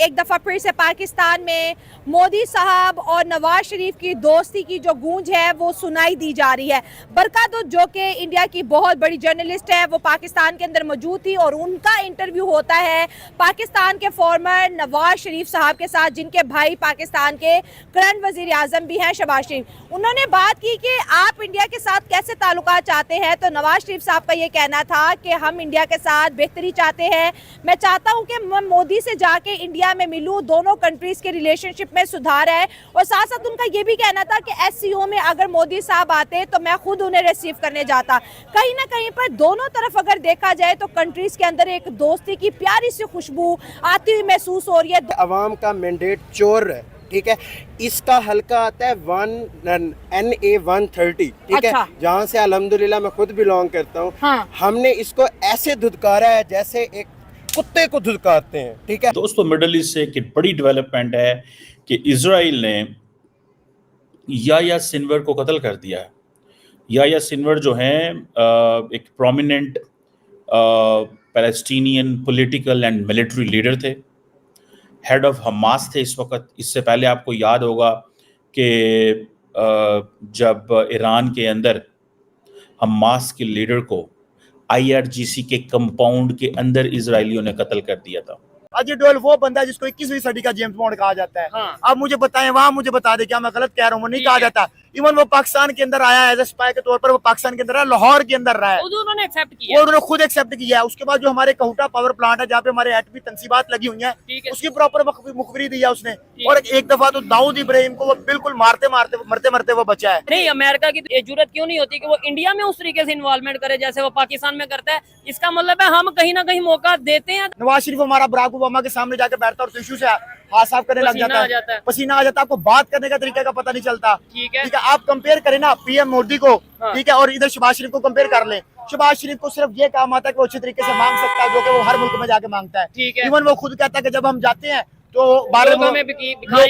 एक दफ़ा फिर से पाकिस्तान में मोदी साहब और नवाज शरीफ की दोस्ती की जो गूंज है वो सुनाई दी जा रही है। बरकत जो कि इंडिया की बहुत बड़ी जर्नलिस्ट है, वो पाकिस्तान के अंदर मौजूद थी और उनका इंटरव्यू होता है पाकिस्तान के फॉर्मर नवाज शरीफ साहब के साथ, जिनके भाई पाकिस्तान के करंट वजीर आजम भी हैं शहबाज शरीफ। उन्होंने बात की कि आप इंडिया के साथ कैसे ताल्लुकात चाहते हैं, तो नवाज शरीफ साहब का ये कहना था कि हम इंडिया के साथ बेहतरी चाहते हैं। मैं चाहता हूं कि मैं मोदी से जाके इंडिया में मिलूं, दोनों कंट्रीज के रिलेशनशिप में सुधार है। और साथ साथ उनका ये भी कहना था कि एससीओ में अगर मोदी साहब आते तो मैं खुद उन्हें रिसीव करने जाता। कहीं ना कहीं पर दोनों तरफ अगर देखा जाए तो कंट्रीज के अंदर एक दोस्ती की प्यारी सी खुशबू आती हुई महसूस हो रही है। अवाम का मैंडेट चोर है, ठीक है। इसका हल्का आता है NA 130, ठीक है, जहाँ से अल्हम्दुलिल्लाह मैं खुद बिलोंग करता हूँ। हाँ। हमने इसको ऐसे धुतकारा है जैसे एक कुत्ते को धुतकारते हैं, ठीक है। दोस्तों, मिडल ईस्ट से एक बड़ी डेवलपमेंट है कि इजराइल ने याह्या सिनवर को कत्ल कर दिया है। याह्या सिनवर जो हैं एक prominent Palestinian political and military leader थे, हेड ऑफ हमास थे इस वक्त। इससे पहले आपको याद होगा कि जब ईरान के अंदर हमास के लीडर को IRGC के कंपाउंड के अंदर इजरायलियों ने कत्ल कर दिया था। अजय डोल वो बंदा है जिसको 21वीं सदी का जेम्स बॉन्ड कहा जाता है। हाँ। अब मुझे बताएं, वहां मुझे बता दे क्या मैं गलत कह रहा हूँ, वो नहीं कहा जाता। इवन वो पाकिस्तान के अंदर आया एज ए स्पाई के तौर पर, वो पाकिस्तान के अंदर आया, लाहौर के अंदर रहा है, उन्होंने एक्सेप्ट किया, और उन्होंने खुद एक्सेप्ट किया है। उसके बाद जो हमारे कहूटा पावर प्लांट है जहाँ पे हमारे एटमी तंसीबात लगी हुई है, उसकी प्रॉपर मुखबरी दिया उसने। और एक दफा तो दाऊद इब्राहिम को वो बिल्कुल मरते मरते वो बचा है। नहीं, अमेरिका की जरूरत क्यों नहीं होती कि वो इंडिया में उस तरीके से इन्वॉल्वमेंट करे जैसे वो पाकिस्तान में करता है। इसका मतलब है हम कहीं ना कहीं मौका देते हैं। नवाज शरीफ हमारा बराक ओबामा के सामने जाके बैठता और टिश्यू से हाथ साफ करने लग जाता है, पसीना आ जाता है, आपको बात करने का तरीका का पता नहीं चलता। ठीक है, आप कंपेयर करें ना पीएम मोदी को, ठीक है, और इधर शहबाज शरीफ को कंपेयर कर लें। शहबाज शरीफ को सिर्फ ये काम आता है कि वो अच्छे तरीके से मांग सकता है, जो कि वो हर मुल्क में जाके मांगता है। इवन वो खुद कहता है कि जब हम जाते हैं तो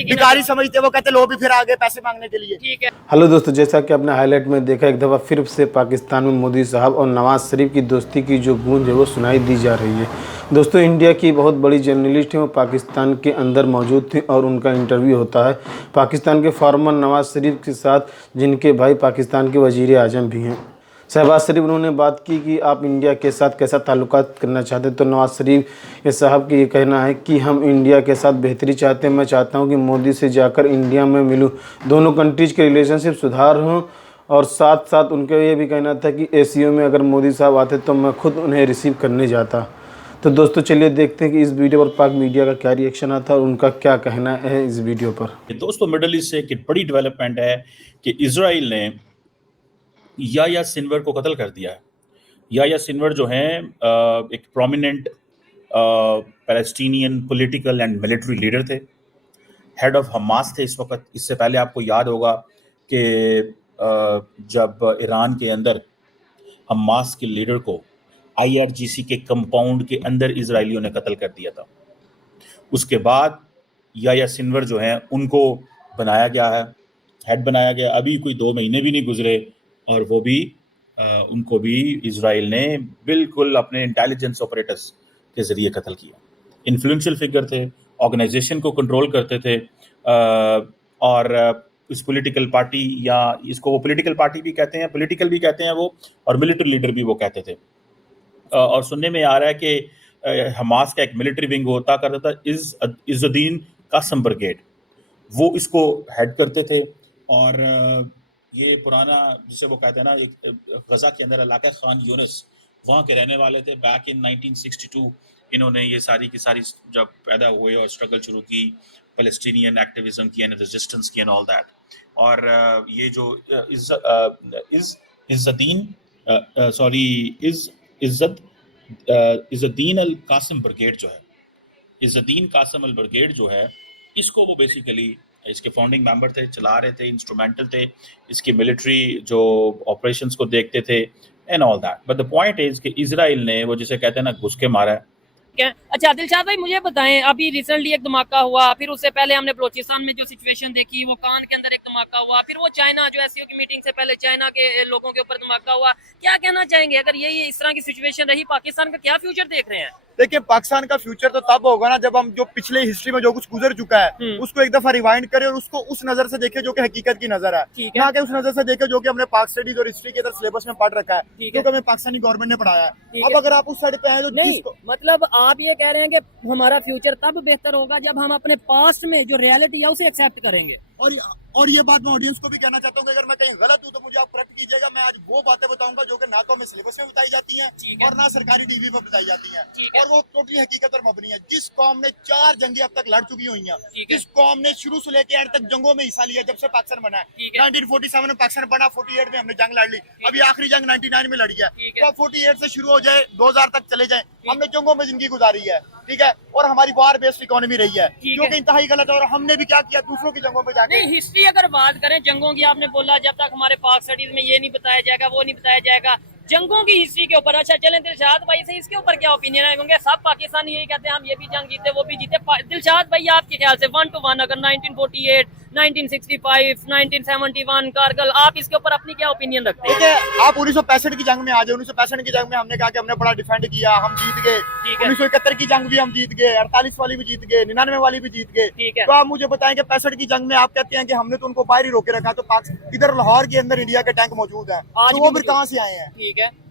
भिखारी समझते, वो कहते लोग भी फिर आगे पैसे मांगने के लिए। ठीक है। हेलो दोस्तों, जैसा कि आपने हाईलाइट में देखा, एक दफ़ा फिर से पाकिस्तान में मोदी साहब और नवाज शरीफ की दोस्ती की जो गूंज है वो सुनाई दी जा रही है। दोस्तों, इंडिया की बहुत बड़ी जर्नलिस्ट है, वो पाकिस्तान के अंदर मौजूद थी और उनका इंटरव्यू होता है पाकिस्तान के फॉर्मर नवाज शरीफ के साथ, जिनके भाई पाकिस्तान के वज़ीर आज़म भी हैं। शहबाज शरीफ उन्होंने बात की कि आप इंडिया के साथ कैसा ताल्लुकात करना चाहते हैं, तो नवाज शरीफ ये साहब की ये कहना है कि हम इंडिया के साथ बेहतरी चाहते हैं। मैं चाहता हूं कि मोदी से जाकर इंडिया में मिलूं, दोनों कंट्रीज़ के रिलेशनशिप सुधार हों। और साथ साथ उनका ये भी कहना था कि एसीओ में अगर मोदी साहब आते तो मैं खुद उन्हें रिसीव करने जाता। तो दोस्तों, चलिए देखते हैं कि इस वीडियो पर पाक मीडिया का क्या रिएक्शन आता है और उनका क्या कहना है इस वीडियो पर। दोस्तों, मिडल ईस्ट से एक बड़ी डेवलपमेंट है कि इजराइल ने याह्या सिनवर को कत्ल कर दिया है। याह्या सिनवर जो हैं एक prominent Palestinian political and military leader थे, हेड ऑफ हमास थे इस वक्त। इससे पहले आपको याद होगा कि जब ईरान के अंदर हमास के लीडर को IRGC के कंपाउंड के अंदर इजरायलियों ने कत्ल कर दिया था। उसके बाद याह्या सिनवर जो हैं उनको बनाया गया है, हेड बनाया गया। अभी कोई 2 महीने भी नहीं गुजरे और वो भी उनको भी इजराइल ने बिल्कुल अपने इंटेलिजेंस ऑपरेटर्स के ज़रिए कत्ल किया। इन्फ्लुएंशियल फिगर थे, ऑर्गेनाइजेशन को कंट्रोल करते थे, और इस पॉलिटिकल पार्टी, या इसको वो पॉलिटिकल पार्टी भी कहते हैं, पॉलिटिकल भी कहते हैं वो, और मिलिट्री लीडर भी वो कहते थे। और सुनने में आ रहा है कि हमास का एक मिलिट्री विंग होता करता था, इज़्ज़ुद्दीन कासम ब्रिगेड, वो इसको हेड करते थे। और ये पुराना जिसे वो कहते हैं ना, एक गज़ा के अंदर इलाका खान यूनिस, वहाँ के रहने वाले थे। बैक इन 1962 इन्होंने ये सारी की सारी जब पैदा हुए और स्ट्रगल शुरू की, फ़लस्तीनियन एक्टिविज़म की एंड रेजिस्टेंस की एंड ऑल दैट। और ये जो इज़्ज़ुद्दीन अल कासिम ब्रिगेड जो है, इज़्ज़ुद्दीन कासिम अल ब्रिगेड जो है, इसको वो बेसिकली इसके फाउंडिंग मेंबर थे, चला रहे थे, इंस्ट्रूमेंटल थे, इसकी मिलिट्री जो ऑपरेशंस को देखते थे and all that. But the point is कि इजराइल ने वो जिसे कहते हैं ना घुस के मारा है। क्या अच्छा दिलशाद भाई मुझे बताएं, अभी रिसेंटली एक धमाका हुआ, फिर उससे पहले हमने बलोचिस्तान में जो सिचुएशन देखी, वो कान के अंदर एक धमाका हुआ, फिर वो चाइना जो एससीओ की मीटिंग से पहले चाइना के लोगों के ऊपर धमाका हुआ। क्या कहना चाहेंगे, अगर यही इस तरह की सिचुएशन रही, पाकिस्तान का क्या फ्यूचर देख रहे हैं? देखिए पाकिस्तान का फ्यूचर तो तब होगा ना जब हम जो पिछले हिस्ट्री में जो कुछ गुजर चुका है उसको एक दफा रिवाइंड करें और उसको उस नजर से देखे जो कि हकीकत की नजर है, ना कि उस नजर से देखे जो कि हमने पाक स्टडीज और हिस्ट्री के अंदर सिलेबस में पढ़ रखा है, क्योंकि हमें पाकिस्तानी गवर्नमेंट ने पढ़ाया है। अब अगर आप उस साइड पे आए तो नहीं, मतलब आप ये कह रहे हैं कि हमारा फ्यूचर तब बेहतर होगा जब हम अपने पास्ट में जो रियलिटी है उसे एक्सेप्ट करेंगे। और ये बात मैं ऑडियंस को भी कहना चाहता हूँ कि अगर मैं कहीं गलत हूँ तो मुझे आप करेक्ट कीजिएगा। मैं आज वो बातें बताऊंगा जो कि ना तो हमें सिलेबस में बताई जाती हैं और ना सरकारी टीवी पर बताई जाती हैं, और वो टोटली हकीकत पर मबनी है। जिस कौम ने 4 जंगें अब तक लड़ चुकी हुई हैं, जिस कौम ने शुरू से लेकर एंड तक जंगों में हिस्सा लिया जब से पाकिस्तान बना है। 1947 में पाकिस्तान बना, 48 में हमने जंग लड़ ली, अभी आखिरी जंग 99 में लड़ी है। तो अब 48 से शुरू हो जाए 2000 तक चले जाए, हमने जंगों में जिंदगी गुजारी है, ठीक है, और हमारी वार बेस्ड इकोनॉमी रही है जो कि इंतहाई गलत है। और हमने भी क्या किया, दूसरों की जंगों पे जाके। नहीं, हिस्ट्री अगर बात करें जंगों की, आपने बोला जब तक हमारे पाक स्टडीज में ये नहीं बताया जाएगा, वो नहीं बताया जाएगा, जंगों की हिस्ट्री के ऊपर। अच्छा चलें, दिलशाद भाई से इसके ऊपर क्या ओपिनियन है? क्योंकि सब पाकिस्तानी यही कहते हैं हम ये भी जंग जीते वो भी जीते। दिलशाद भाई आपके ख्याल से 1 to 1 अगर 1948, 1965, 1971 कारगिल, आप इसके ऊपर अपनी क्या ओपिनियन रखते हैं? आप 1965 की जंग में आ जाए। 1965 की जंग में हमने कहा कि हमने बड़ा डिफेंड किया, हम जीत गए। 1971 की जंग भी हम जीत गए, 48 वाली भी जीत गए, 99 वाली भी जीत गए। तो आप मुझे बताएं कि 65 की जंग में आप कहते हैं कि हमने तो उनको बाहर ही रोके रखा, तो इधर लाहौर के अंदर इंडिया के टैंक मौजूद है, तो वो फिर कहाँ से आए हैं?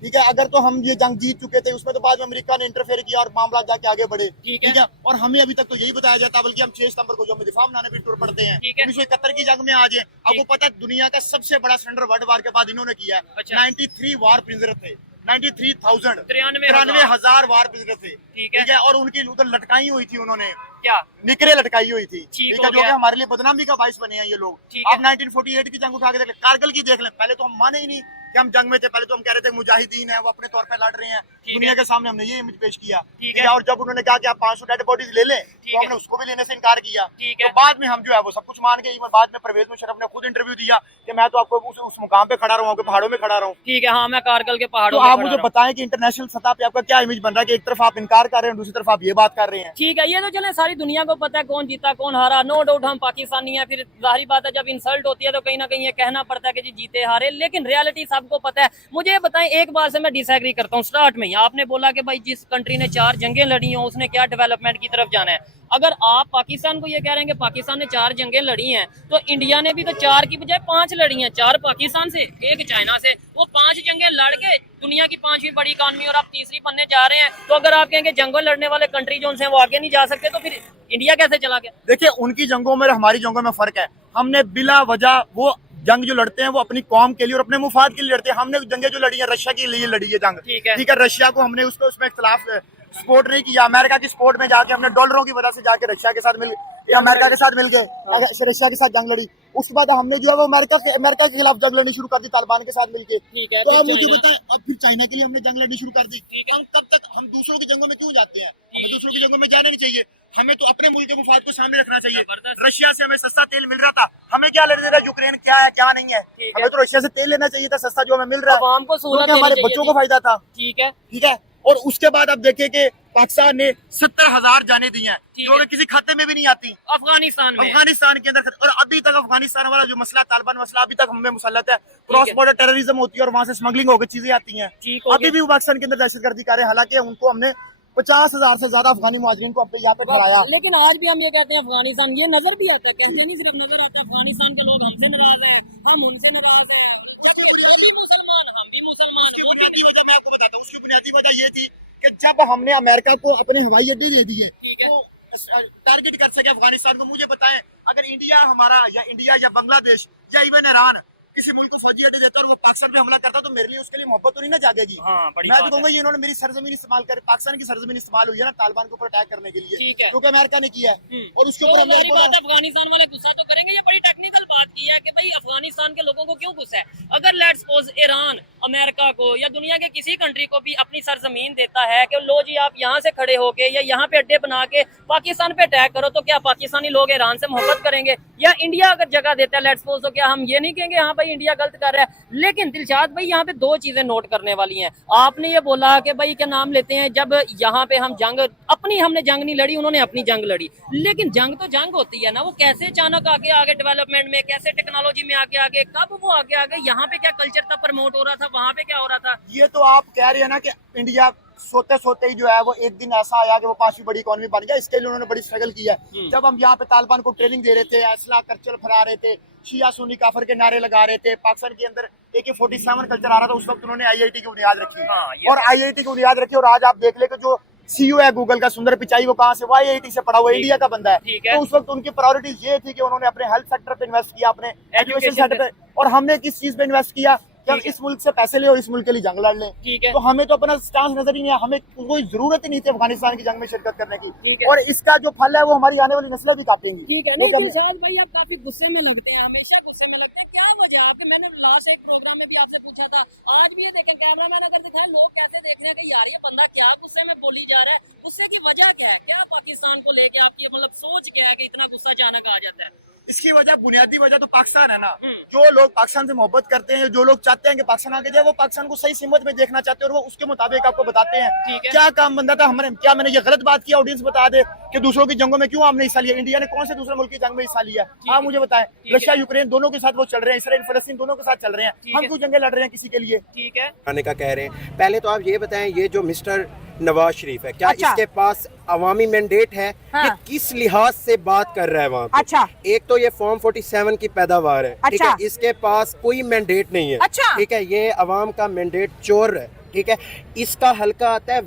ठीक है, अगर तो हम ये जंग जीत चुके थे, उसमें तो बाद में अमेरिका ने इंटरफेयर किया और मामला जाके आगे बढ़े, ठीक है। और हमें अभी तक तो यही बताया जाता, बल्कि हम 6 सितंबर को जो हमें दिफा बनाने भी टूर पड़ते हैं। 1971 की जंग में आ जाए, आपको पता है दुनिया का सबसे बड़ा सरेंडर वर्ल्ड वार के बाद इन्होंने किया। 93 वार प्रिजनर थे, 93,000 वार प्रिजनर थे, ठीक है। और उनकी उधर लटकाई हुई थी उन्होंने, क्या निकरे लटकाई हुई थी, ठीक है, जो कि हमारे लिए बदनामी का बाइस बने हैं ये लोग। आप 1948 की जंग उठा के देख लें, कारगिल की देख लें, पहले तो हम माने ही नहीं कि हम जंग में थे, पहले तो हम कह रहे थे मुजाहिदीन है, वो अपने तौर पे लड़ रहे हैं, दुनिया के सामने हमने ये इमेज पेश किया, ठीक है। और जब उन्होंने कहा कि आप 500 डेड बॉडीज ले लें, तो हमने उसको भी लेने से इनकार किया। तो बाद में हम जो है वो सब कुछ मान गए। बाद में परवेज मुशर्रफ ने खुद इंटरव्यू दिया कि मैं तो आपको उस मुकाम पे खड़ा रहा हूँ, पहाड़ों में खड़ा रहा हूँ, ठीक है, हाँ मैं कारगिल के पहाड़ों। तो आप मुझे बताएं कि इंटरनेशनल सतह पे आपका क्या इमेज बन रहा है कि एक तरफ आप इनकार कर रहे हैं, दूसरी तरफ आप ये बात कर रहे हैं? ठीक है, ये तो चले सारी दुनिया को पता है कौन जीता कौन हारा, नो डाउट हम पाकिस्तानी हैं। फिर जाहिर बात है जब इंसल्ट होती है तो कहीं ना कहीं ये कहना पड़ता है कि जी जीते हारे, लेकिन रियलिटी सबको पता है। मुझे बताएं, एक बार से मैं डिसएग्री करता हूँ। स्टार्ट में ही आपने बोला कि भाई जिस कंट्री ने 4 जंगें लड़ी हो उसने क्या डेवलपमेंट की तरफ जाना है। अगर आप पाकिस्तान को ये कह रहे हैं कि पाकिस्तान ने 4 जंगें लड़ी हैं, तो इंडिया ने भी तो 4 की बजाय 5 लड़ी हैं, 4 पाकिस्तान से, 1 चाइना से। वो 5 जंगें लड़ के दुनिया की 5वीं बड़ी इकॉनमी और आप तीसरी बनने जा रहे हैं। तो अगर आप कहेंगे जंगों लड़ने वाले कंट्री जो उनसे वो आगे नहीं जा सकते, तो फिर इंडिया कैसे चला गया? देखिए उनकी जंगों में हमारी जंगों में फर्क है। हमने बिला वजह वो जंग जो लड़ते हैं वो अपनी कौम के लिए और अपने मुफाद के लिए लड़ते हैं। हमने जंगें जो लड़ी है रशिया के लिए लड़ी है जंग, ठीक है। रशिया को हमने उसमें इख्तलाफ सपोर्ट नहीं किया। अमेरिका की सपोर्ट में जाके हमने डॉलरों की वजह से जाके रशिया के साथ अमेरिका के साथ मिल गए, रशिया के साथ जंग लड़ी। उसके बाद हमने जो है वो अमेरिका के खिलाफ जंग लड़नी शुरू कर दी तालिबान के साथ मिलके। तो अब मुझे बताएं, अब फिर चाइना के लिए हमने जंग लड़नी शुरू कर दी। हम कब तक हम दूसरों की जंगों में क्यों जाते हैं? हमें दूसरों की जंगों में जाना नहीं चाहिए, हमें तो अपने मुल्क के मुफाद को सामने रखना चाहिए। रशिया से हमें सस्ता तेल मिल रहा था, हमें क्या लड़ दे रहा है यूक्रेन क्या है क्या नहीं है? हमें तो रशिया से तेल लेना चाहिए था सस्ता जो हमें मिल रहा है, हमारे बच्चों को फायदा था, ठीक है। और उसके बाद अब देखिए कि पाकिस्तान ने 70,000 जाने दी हैं जो कि किसी खाते में भी नहीं आती अफगानिस्तान के अंदर। और अभी तक अफगानिस्तान वाला जो मसला तालिबान मसला अभी तक हमें मुसल्लत है। क्रॉस बॉर्डर टेररिज्म होती है और वहाँ से स्मगलिंग होकर चीजें आती हैं। अभी भी पाकिस्तान के अंदर दहशतगर्दी कर रहे हैं, हालांकि उनको हमने 50,000 से ज्यादा अफगानी मुहाजिरीन को यहाँ पे खड़ाया। लेकिन आज भी हम ये कहते हैं अफगानिस्तान, ये नजर भी आता है, कहते नहीं सिर्फ नजर आता है, अफगानिस्तान के लोग हमसे नाराज है, हम उनसे नाराज है, मुसलमान हम भी मुसलमान। उसकी बुनियादी वजह मैं आपको बताता हूँ, उसकी बुनियादी वजह ये थी कि जब हमने अमेरिका को अपने हवाई अड्डे दे दिए तो टारगेट कर सके अफगानिस्तान को। मुझे बताएं अगर इंडिया हमारा या बांग्लादेश या इवन ईरान किसी मुल्क को फौजी अड्डे देता और वो पाकिस्तान पे हमला करता तो मेरे लिए उसके लिए मोहब्बत तो नहीं ना जागेगी। मैं तो कहूंगा ये इन्होंने मेरी सरजमीन इस्तेमाल कर, पाकिस्तान की सरजमीन इस्तेमाल हुई है ना तालिबान के ऊपर अटैक करने के लिए, क्योंकि अमेरिका ने किया है। और उसके ऊपर अफगानिस्तान वाले गुस्सा तो करेंगे, ये बड़ी टेक्निकल बात की दिया कि भाई अफगानिस्तान के लोगों को क्यों गुस्सा है। अगर लेट्स सपोज ईरान अमेरिका को या दुनिया के किसी कंट्री को भी अपनी सरजमीन देता है कि लो जी आप यहाँ से खड़े होके या यहाँ पे अड्डे बना के पाकिस्तान पे अटैक करो, तो क्या पाकिस्तानी लोग ईरान से मोहब्बत करेंगे? या इंडिया अगर जगह देता है लेट्स सपोज, तो क्या हम ये नहीं कहेंगे हाँ भाई इंडिया गलत कर रहा है? लेकिन दिलशाद भाई यहाँ पे दो चीजें नोट करने वाली हैं। आपने ये बोला कि भाई क्या नाम लेते हैं, जब यहाँ पे हम जंग हमने जंग नहीं लड़ी, उन्होंने अपनी जंग लड़ी, लेकिन जंग तो जंग होती है ना, वो कैसे अचानक आगे डेवलपमेंट में, कैसे टेक्नोलॉजी में आगे, कब वो आगे यहाँ पे क्या कल्चर था प्रमोट हो रहा था, वहाँ पे क्या हो रहा था? ये तो आप कह रहे हैं ना कि इंडिया सोते सोते ही जो है वो एक दिन ऐसा आया कि वो 5वीं बड़ी इकोनॉमी बन गया। इसके लिए उन्होंने बड़ी स्ट्रगल की है। जब हम यहाँ पे तालिबान को ट्रेनिंग दे रहे थे, असला करचल फरा रहे थे, शिया सुन्नी काफर के नारे लगा रहे थे, पाकिस्तान के अंदर AK-47 कल्चर आ रहा था, उस वक्त उन्होंने IIT की बुनियाद रखी और IIT की बुनियाद रखी। और आज आप देख ले कि जो CEO है गूगल का सुंदर पिचाई, वो कहाँ से, वो IIT से पढ़ा हुआ इंडिया का बंदा है। तो उस वक्त उनकी प्रायोरिटीज ये थी कि उन्होंने अपने हेल्थ सेक्टर पे इन्वेस्ट किया, अपने एजुकेशन सेक्टर पे, और हमने किस चीज पे इन्वेस्ट किया कि हम इस मुल्क से पैसे ले और इस मुल्क के लिए जंग लड़ लें। तो हमें तो अपना स्टांस नजर ही नहीं है, हमें कोई जरूरत ही नहीं थी अफगानिस्तान की जंग में शिरकत करने की, और इसका जो फल है वो हमारी आने वाली नस्लें भी काटेंगी। ठीक है, नहीं दिलशाद भाई आप काफी गुस्से में लगते हैं, हमेशा गुस्से में लगते हैं, क्या वजह है? मैंने लास्ट एक प्रोग्राम में भी आपसे पूछा था, आज भी ये देखें कैमरामैन अगर दिखाए, लोग कहते देख रहे हैं कि यार ये बंदा क्या गुस्से में बोली जा रहा है, गुस्से की वजह क्या है? क्या पाकिस्तान को लेके आपकी मतलब सोच क्या है कि इतना गुस्सा अचानक आ जाता है? इसकी वजह, बुनियादी वजह तो पाकिस्तान है ना। जो लोग पाकिस्तान से मोहब्बत करते हैं, जो लोग चाहते हैं कि पाकिस्तान आगे जाए, वो पाकिस्तान को सही सिमत में देखना चाहते हैं और वो उसके मुताबिक आपको बताते हैं क्या काम बनता था हमारे। क्या मैंने ये गलत बात किया? ऑडियंस बता दे कि दूसरों की जंगों में क्यों हमने हिस्सा लिया? इंडिया ने कौन से दूसरे मुल्क की जंग में हिस्सा लिया? आप मुझे बताएं। रशिया यूक्रेन दोनों के साथ वो चल रहे हैं, इसराइल फलस्तीन दोनों के साथ चल रहे हैं, हम क्यों जंगे लड़ रहे हैं किसी के लिए? ठीक है, आने का कह रहे हैं। पहले तो आप ये बताएं, ये जो मिस्टर नवाज शरीफ है, क्या इसके पास अवामी मैंडेट है? कि किस लिहाज से बात कर रहा है वहाँ पे? एक तो ये फॉर्म 47 की पैदावार है, ठीक है, इसके पास कोई मैंडेट नहीं है, ठीक है, ये अवाम का मैंडेट चोर है, ठीक है। इसका हल्का आता है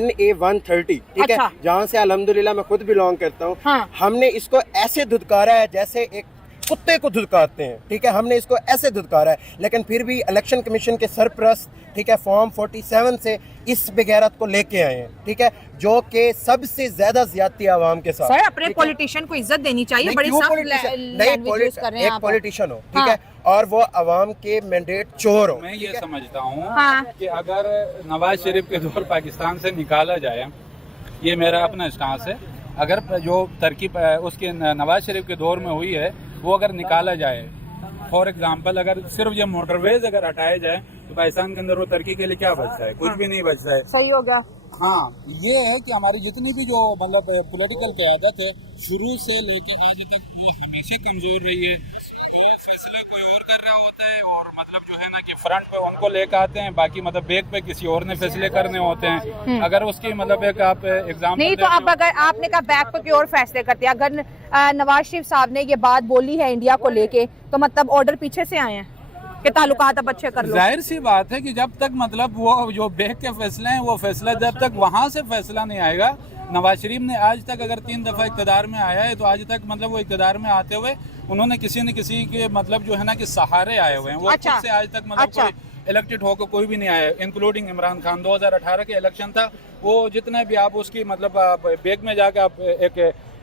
NA 130, ठीक है, जहाँ से अल्हम्दुलिल्लाह मैं खुद बिलोंग करता हूँ। हमने इसको ऐसे धुतकारा है जैसे एक कुत्ते को धुतकारते हैं, ठीक है, हमने इसको ऐसे धुतकारा है, लेकिन फिर भी इलेक्शन कमीशन के सरप्रस्त, ठीक है, फॉर्म 47 से इस बेगैरत को लेके आए हैं, ठीक है, जो कि सबसे ज्यादा ज्यादती आवाम के साथ। सर अपने पॉलिटिशियन को इज्जत देनी चाहिए, बड़ी सख्त लैंग्वेज यूज कर रहे हैं आप। पॉलिटिशियन हो, ठीक है, और वो अवाम के मैंडेट चोर हो। मैं ये समझता हूँ कि अगर नवाज शरीफ के दौर पाकिस्तान से निकाला जाए, ये मेरा अपना स्टांस है, अगर जो तरकीब उसके नवाज शरीफ के दौर में हुई है वो अगर निकाला जाए, फॉर एग्जांपल अगर सिर्फ ये मोटरवेज अगर हटाए जाए, तो पाकिस्तान के अंदर वो तरक्की के लिए क्या बचता है? कुछ भी नहीं बचता है। सही होगा। हाँ, ये है कि हमारी जितनी भी जो मतलब पॉलिटिकल क़यादत है शुरू से लेकर आज तक वो हमेशा कमजोर रही है। फैसला कोई और कर रहा होता है और मतलब जो है ना कि फ्रंट पे उनको लेकर आते हैं, बाकी मतलब बैक पे किसी और ने फैसले करने होते हैं। अगर उसकी मतलब एक आप एग्जाम्पल नहीं, तो अब अगर आपने कहा बैक पे कोई और फैसले करते हैं, अगर नवाज शरीफ साहब ने ये बात बोली है इंडिया को लेके, तो मतलब ऑर्डर पीछे से आए हैं कि ताल्लुकात अब अच्छे कर लो। जाहिर सी बात है कि जब तक मतलब वो जो बैक के फैसले हैं, वो फैसला जब तक वहाँ से फैसला नहीं आएगा। नवाज शरीफ ने आज तक अगर 3 दफा इक़्तिदार में आया है, तो आज तक मतलब वो इक़्तिदार में आते हुए उन्होंने किसी न किसी के मतलब जो है ना कि सहारे आए हुए हैं। वो खुद से आज तक मतलब कोई इलेक्टेड होकर कोई भी नहीं आया, इंक्लूडिंग इमरान खान। 2018 के इलेक्शन था, वो जितने भी आप उसकी मतलब बैक में जाकर आप एक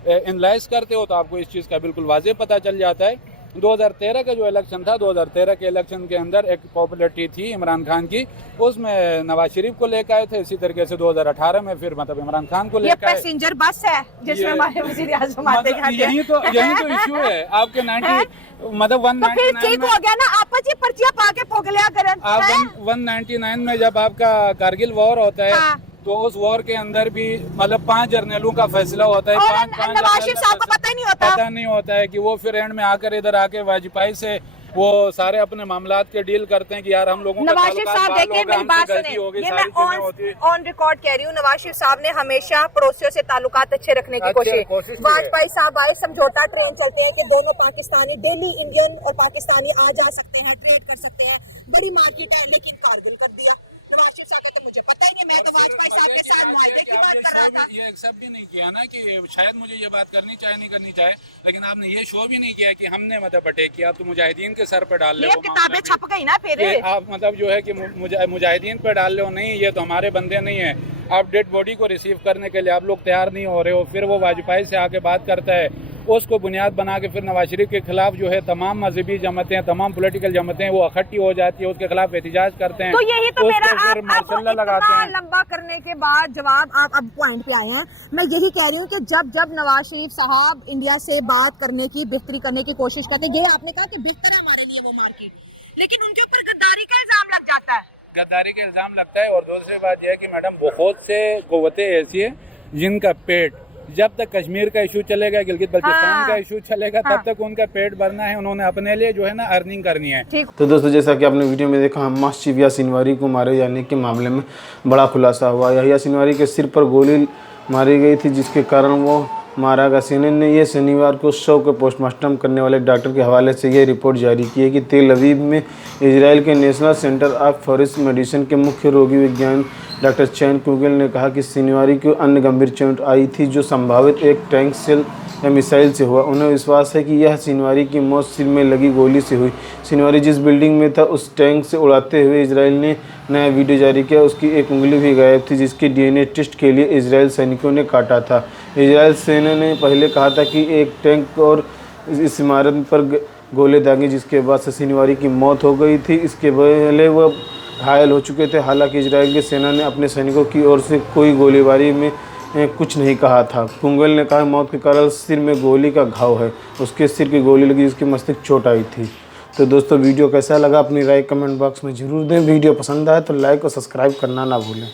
एनालाइज करते हो तो आपको इस चीज़ का बिल्कुल वाज़ेह पता चल जाता है। 2013 का जो इलेक्शन था, 2013 के इलेक्शन के अंदर एक पॉपुलरिटी थी इमरान खान की, उसमें नवाज शरीफ को लेकर आए थे। इसी तरीके से 2018 में फिर मतलब इमरान खान को लेकर आए। पैसेंजर बस है जिसमें हमारे वज़ीर आज़म आते हैं। यही तो इशू है आपके 90 मतलब 199 तो ठीक हो गया ना, आपस ये पर्चियां पाके पोगलिया करन। आप 199 में जब आपका कारगिल वॉर होता है, तो उस वॉर के अंदर भी मतलब 5 जर्नलों का फैसला होता है। नवाज शरीफ साहब को पता नहीं होता है कि वो फिर एंड में आकर इधर आके वाजपेयी से वो सारे अपने मामलात के डील करते हैं कि यार हम लोगों का नवाज शरीफ साहब देखिए, मेरी बात सुने, ये मैं ऑन रिकॉर्ड कह रही हूँ, नवाज शरीफ साहब ने हमेशा पड़ोसियों से ताल्लुकात अच्छे रखने की कोशिश। वाजपेयी साहब आए, समझौता ट्रेन चलते हैं कि दोनों पाकिस्तानी डेली इंडियन और पाकिस्तानी आ जा सकते हैं, ट्रेड कर सकते हैं, बड़ी मार्केट है, लेकिन कारगिल कर दिया। नवाज शरीफ साहब तो मुझे पता ही नहीं, मैं तो वाजपेयी साहब के साथ मुआहदे की बात कर रहा था। ये एक्सेप्ट भी नहीं किया ना कि शायद मुझे ये बात करनी चाहे नहीं करनी चाहे, लेकिन आपने ये शो भी नहीं किया कि हमने मतलब अटैक किया, तो मुजाहिदीन के सर पे डाल ले। किताबें छप गई ना फिर आप मतलब जो है कि मुजाहिदीन पे डाल लो, नहीं ये तो हमारे बंदे नहीं है। आप डेड बॉडी को रिसीव करने के लिए आप लोग तैयार नहीं हो रहे हो, फिर वो वाजपेयी से आके बात करता है उसको बुनियाद बना के फिर नवाज शरीफ के खिलाफ जो है तमाम मजहबी जमातें, तमाम पॉलिटिकल जमातें वो इकट्ठी हो जाती है, उसके खिलाफ एहतजाज करते हैं। तो यही तो मेरा फिर मार्शल्ला लगाते हैं। लंबा करने के बाद जवाब आप अब पॉइंट पे आए हैं। मैं यही कह रही हूँ कि जब नवाज शरीफ साहब इंडिया से बात करने की, बेहतरी करने की कोशिश करते हैं, ये आपने कहा कि बेहतर है हमारे लिए वो मार्केट, लेकिन उनके ऊपर गद्दारी का इल्जाम लग जाता है। गद्दारी का इल्जाम लगता है। और दूसरी बात यह है कि मैडम बहुत से कुव्वतें ऐसी है जिनका पेट, जब तक कश्मीर का इशू चलेगा, गिलगित बल्तिस्तान का इशू चलेगा, तब तक उनका पेट भरना है, उन्होंने अपने लिए जो है ना अर्निंग करनी है। तो दोस्तों, जैसा कि आपने वीडियो में देखा, हमास चीफ याहिया सिनवारी को मारे जाने के मामले में बड़ा खुलासा हुआ। याहिया सिनवारी के सिर पर गोली मारी गई थी, जिसके कारण वो मारा गया। CNN ने यह शनिवार को शव को पोस्टमार्टम करने वाले डॉक्टर के हवाले से यह रिपोर्ट जारी की है कि तेल अवीव में इजराइल के national centre of forensic medicine के मुख्य रोगी विज्ञान डॉक्टर चैन कुगल ने कहा कि सिनवारी को अन्य गंभीर चोट आई थी, जो संभावित एक टैंक सेल या मिसाइल से हुआ। उन्हें विश्वास है कि यह सिनवारी की मौत सिर में लगी गोली से हुई। सिनवारी जिस बिल्डिंग में था, उस टैंक से उड़ाते हुए इजराइल ने नया वीडियो जारी किया। उसकी एक उंगली भी गायब थी, जिसके DNA टेस्ट के लिए इजराइल सैनिकों ने काटा था। इजराइल सेना ने पहले कहा था कि एक टैंक और इस इमारत पर गोले दागे, जिसके बाद से सिनवारी की मौत हो गई थी। इसके पहले वह घायल हो चुके थे। हालांकि इजराइल की सेना ने अपने सैनिकों की ओर से कोई गोलीबारी में कुछ नहीं कहा था। कुंगल ने कहा मौत के कारण सिर में गोली का घाव है। उसके सिर की गोली लगी, जिसकी मस्तिष्क चोट आई थी। तो दोस्तों, वीडियो कैसा लगा अपनी राय कमेंट बॉक्स में ज़रूर दें। वीडियो पसंद आए तो लाइक और सब्सक्राइब करना ना भूलें।